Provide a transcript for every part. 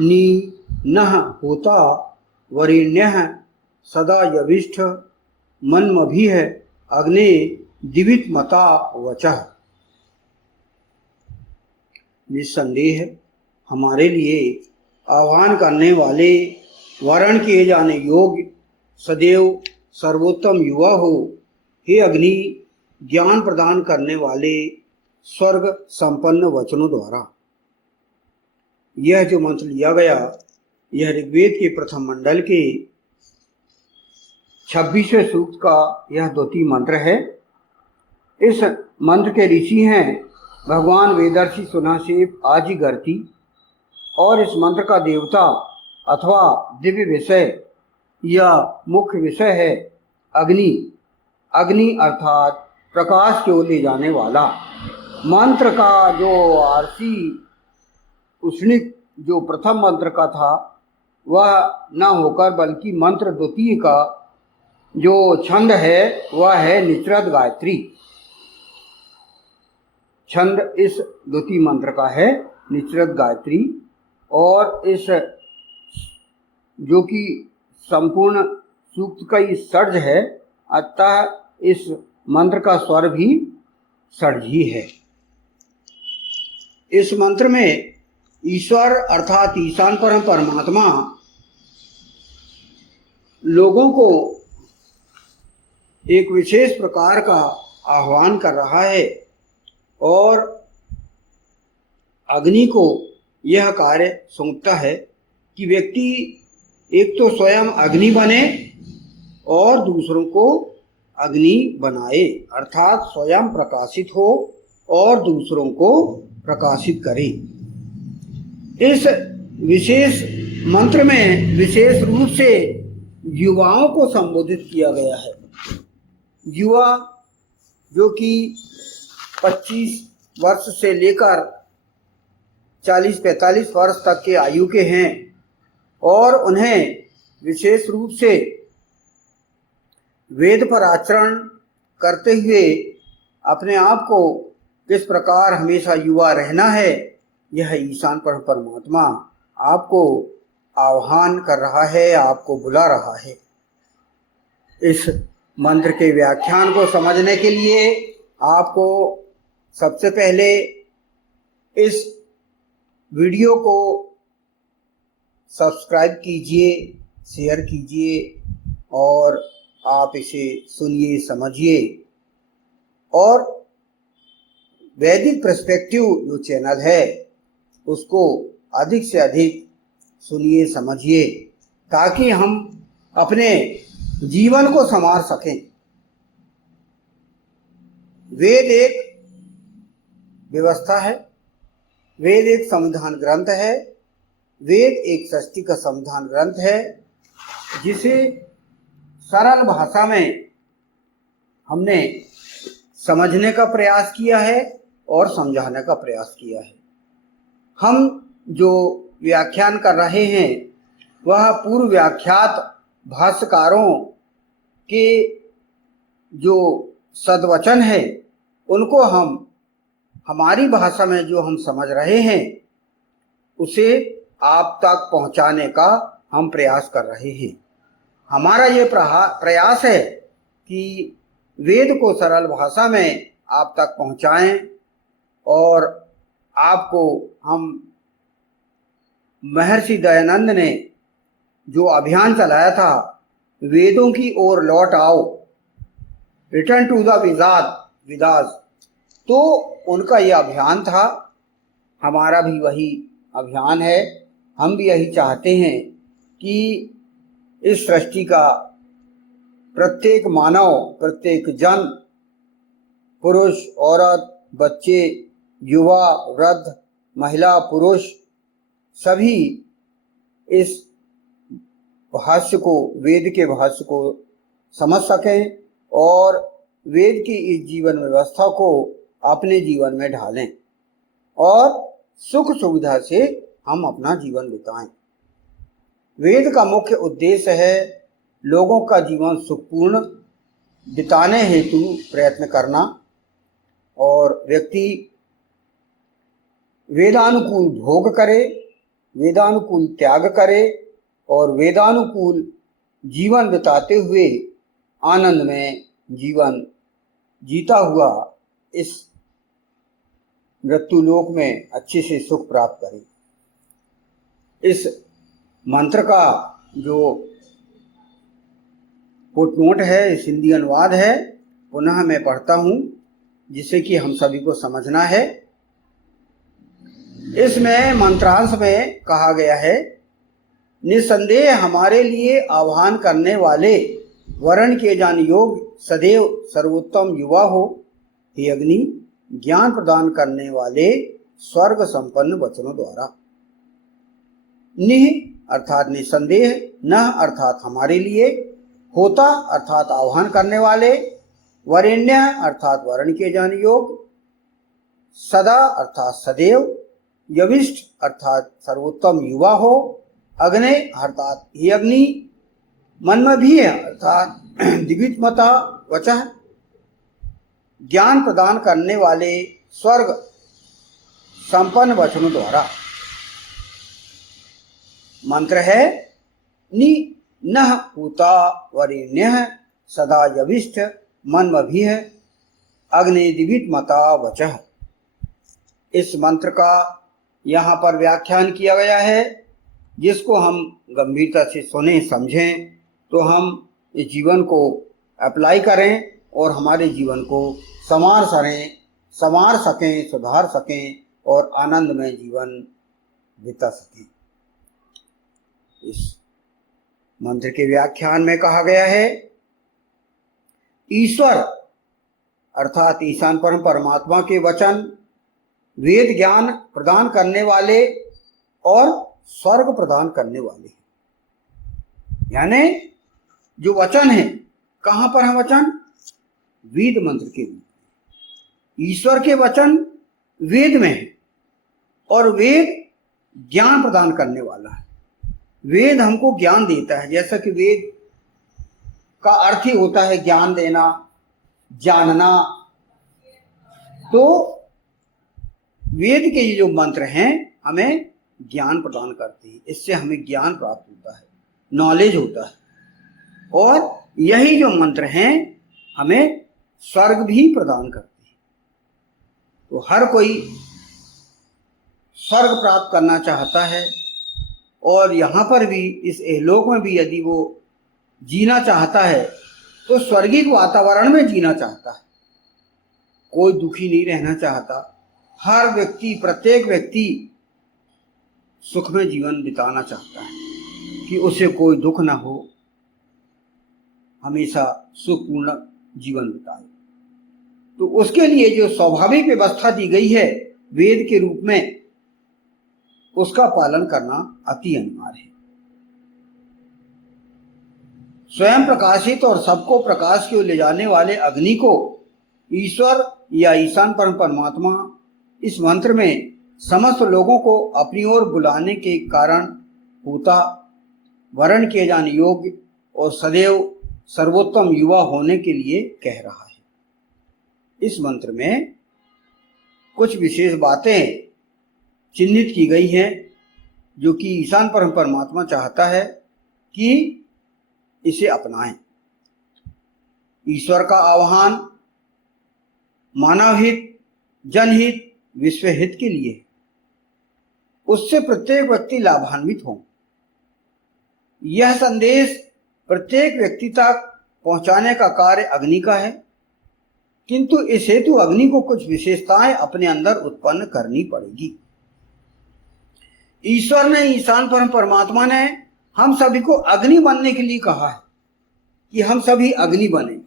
नि नः होता वरेण्यः सदा यविष्ठ मन्मभिः अग्ने दिवित मता वचः। निस्संदेह हमारे लिए आह्वान करने वाले, वरण किए जाने योग्य, सदैव सर्वोत्तम युवा हो। हे अग्नि, ज्ञान प्रदान करने वाले स्वर्ग संपन्न वचनों द्वारा। यह जो मंत्र लिया गया, यह ऋग्वेद के प्रथम मंडल के 26वें सूक्त का यह द्वितीय मंत्र है। इस मंत्र के ऋषि हैं भगवान वेदर्षि सुनासेप आजिगर्ती, और इस मंत्र का देवता अथवा दिव्य विषय या मुख्य विषय है अग्नि। अग्नि अर्थात प्रकाश की ओर ले जाने वाला। मंत्र का जो आरसी उष्णिक जो प्रथम मंत्र का था वह न होकर बल्कि मंत्र द्वितीय का जो छंद है वह है निचरद गायत्री। छंद इस द्वितीय मंत्र का है निचरद गायत्री, और इस जो कि संपूर्ण सूक्त का ही षड्ज है, अतः इस मंत्र का स्वर भी षड्ज ही है। इस मंत्र में ईश्वर अर्थात ईशान परम परमात्मा लोगों को एक विशेष प्रकार का आह्वान कर रहा है, और अग्नि को यह कार्य सौंपता है कि व्यक्ति एक तो स्वयं अग्नि बने और दूसरों को अग्नि बनाए, अर्थात स्वयं प्रकाशित हो और दूसरों को प्रकाशित करे। इस विशेष मंत्र में विशेष रूप से युवाओं को संबोधित किया गया है। युवा जो कि 25 वर्ष से लेकर 40-45 वर्ष तक के आयु के हैं, और उन्हें विशेष रूप से वेद पर आचरण करते हुए अपने आप को किस प्रकार हमेशा युवा रहना है, यह ईशान परमात्मा आपको आह्वान कर रहा है, आपको बुला रहा है। इस मंत्र के व्याख्यान को समझने के लिए आपको सबसे पहले इस वीडियो को सब्सक्राइब कीजिए, शेयर कीजिए, और आप इसे सुनिए, समझिए, और वैदिक पर्सपेक्टिव जो चैनल है उसको अधिक से अधिक सुनिए, समझिए, ताकि हम अपने जीवन को संवार सकें। वेद एक व्यवस्था है, वेद एक संविधान ग्रंथ है, वेद एक सृष्टि का संविधान ग्रंथ है, जिसे सरल भाषा में हमने समझने का प्रयास किया है और समझाने का प्रयास किया है। हम जो व्याख्यान कर रहे हैं वह पूर्व व्याख्यात भाष्यकारों के जो सद्वचन है उनको हम हमारी भाषा में जो हम समझ रहे हैं उसे आप तक पहुंचाने का हम प्रयास कर रहे हैं। हमारा ये प्रयास है कि वेद को सरल भाषा में आप तक पहुंचाएं, और आपको हम महर्षि दयानंद ने जो अभियान चलाया था वेदों की ओर लौट आओ, रिटर्न टू द वेदास, तो उनका यह अभियान था। हमारा भी वही अभियान है। हम भी यही चाहते हैं कि इस सृष्टि का प्रत्येक मानव, प्रत्येक जन, पुरुष, औरत, बच्चे, युवा, वृद्ध, महिला, पुरुष, सभी इस भाष्य को, वेद के भाष्य को समझ सकें और वेद की इस जीवन व्यवस्था को अपने जीवन में ढालें और सुख सुविधा से हम अपना जीवन बिताएं। वेद का मुख्य उद्देश्य है लोगों का जीवन सुखपूर्ण बिताने हेतु प्रयत्न करना, और व्यक्ति वेदानुकूल भोग करे वेदानुकूल त्याग करे और वेदानुकूल जीवन बिताते हुए आनंद में जीवन जीता हुआ इस मृत्युलोक में अच्छे से सुख प्राप्त करे। इस मंत्र का जो फुटनोट है, इस हिंदी अनुवाद है, पुनः मैं पढ़ता हूँ जिसे कि हम सभी को समझना है। इसमें मंत्रांश में कहा गया है, निसंदेह हमारे लिए आह्वान करने वाले वर्ण के जान योग सदैव सर्वोत्तम युवा हो। हे अग्नि, ज्ञान प्रदान करने वाले स्वर्ग संपन्न वचनों द्वारा। निह अर्थात निसंदेह, न अर्थात हमारे लिए, होता अर्थात आह्वान करने वाले, वरेण्य अर्थात वर्ण के जान योग, सदा अर्थात सदैव, यविष्ठ अर्थात सर्वोत्तम युवा हो, अग्नि अर्थात ही अग्नि, मन्मभी अर्थात दिव्यमता वचः, ज्ञान प्रदान करने वाले स्वर्ग संपन्न वचनों द्वारा। मंत्र है, नि नः पूता वरेण्यः सदा यविष्ठ मन्मभिः अग्नि दिव्यमता वचः। इस मंत्र का यहाँ पर व्याख्यान किया गया है, जिसको हम गंभीरता से सुने समझें तो हम इस जीवन को अप्लाई करें और हमारे जीवन को संवार सकें, सुधार सकें और आनंद में जीवन बिता सकें। इस मंत्र के व्याख्यान में कहा गया है, ईश्वर अर्थात ईशान परम परमात्मा के वचन वेद ज्ञान प्रदान करने वाले और स्वर्ग प्रदान करने वाले हैं। यानी जो वचन है, कहाँ पर है वचन? वेद मंत्र के रूप में। ईश्वर के वचन वेद में है और वेद ज्ञान प्रदान करने वाला है। वेद हमको ज्ञान देता है, जैसा कि वेद का अर्थ ही होता है ज्ञान देना, जानना। तो वेद के ये जो मंत्र हैं हमें ज्ञान प्रदान करते हैं, इससे हमें ज्ञान प्राप्त होता है, नॉलेज होता है। और यही जो मंत्र हैं हमें स्वर्ग भी प्रदान करते हैं। तो हर कोई स्वर्ग प्राप्त करना चाहता है और यहाँ पर भी इस इहलोक में भी यदि वो जीना चाहता है तो स्वर्गीय वातावरण में जीना चाहता है। कोई दुखी नहीं रहना चाहता। हर व्यक्ति, प्रत्येक व्यक्ति सुख में जीवन बिताना चाहता है कि उसे कोई दुख ना हो, हमेशा सुखपूर्ण जीवन बिताए। तो उसके लिए जो स्वाभाविक व्यवस्था दी गई है वेद के रूप में, उसका पालन करना अति अनिवार्य है। स्वयं प्रकाशित और सबको प्रकाश की ओर ले जाने वाले अग्नि को ईश्वर या ईशान परम परमात्मा इस मंत्र में समस्त लोगों को अपनी ओर बुलाने के कारण होता, वर्ण किए जाने योग्य और सदैव सर्वोत्तम युवा होने के लिए कह रहा है। इस मंत्र में कुछ विशेष बातें चिन्हित की गई हैं जो कि ईशान परम परमात्मा चाहता है कि इसे अपनाएं। ईश्वर का आह्वान मानव हित, जनहित, विश्व हित के लिए, उससे प्रत्येक व्यक्ति लाभान्वित हो। यह संदेश प्रत्येक व्यक्ति तक पहुंचाने का कार्य अग्नि का है, किंतु इस हेतु अग्नि को कुछ विशेषताएं अपने अंदर उत्पन्न करनी पड़ेगी। ईश्वर ने, ईशान परम परमात्मा ने हम सभी को अग्नि बनने के लिए कहा है कि हम सभी अग्नि बने।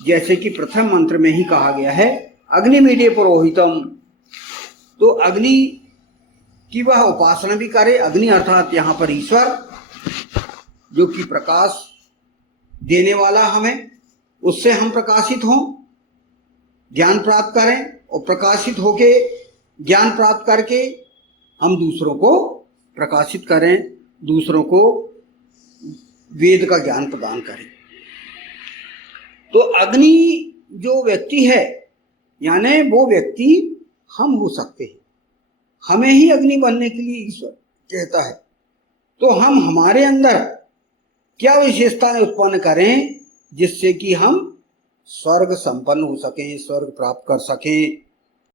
जैसे कि प्रथम मंत्र में ही कहा गया है, अग्निमीडे पुरोहितम। तो अग्नि की वह उपासना भी करे। अग्नि अर्थात यहाँ पर ईश्वर, जो कि प्रकाश देने वाला हमें, उससे हम प्रकाशित हों, ज्ञान प्राप्त करें और प्रकाशित होके ज्ञान प्राप्त करके हम दूसरों को प्रकाशित करें, दूसरों को वेद का ज्ञान प्रदान करें। तो अग्नि जो व्यक्ति है, यानी वो व्यक्ति हम हो सकते हैं। हमें ही अग्नि बनने के लिए ईश्वर कहता है। तो हम हमारे अंदर क्या विशेषताएं उत्पन्न करें जिससे कि हम स्वर्ग संपन्न हो सकें, स्वर्ग प्राप्त कर सकें,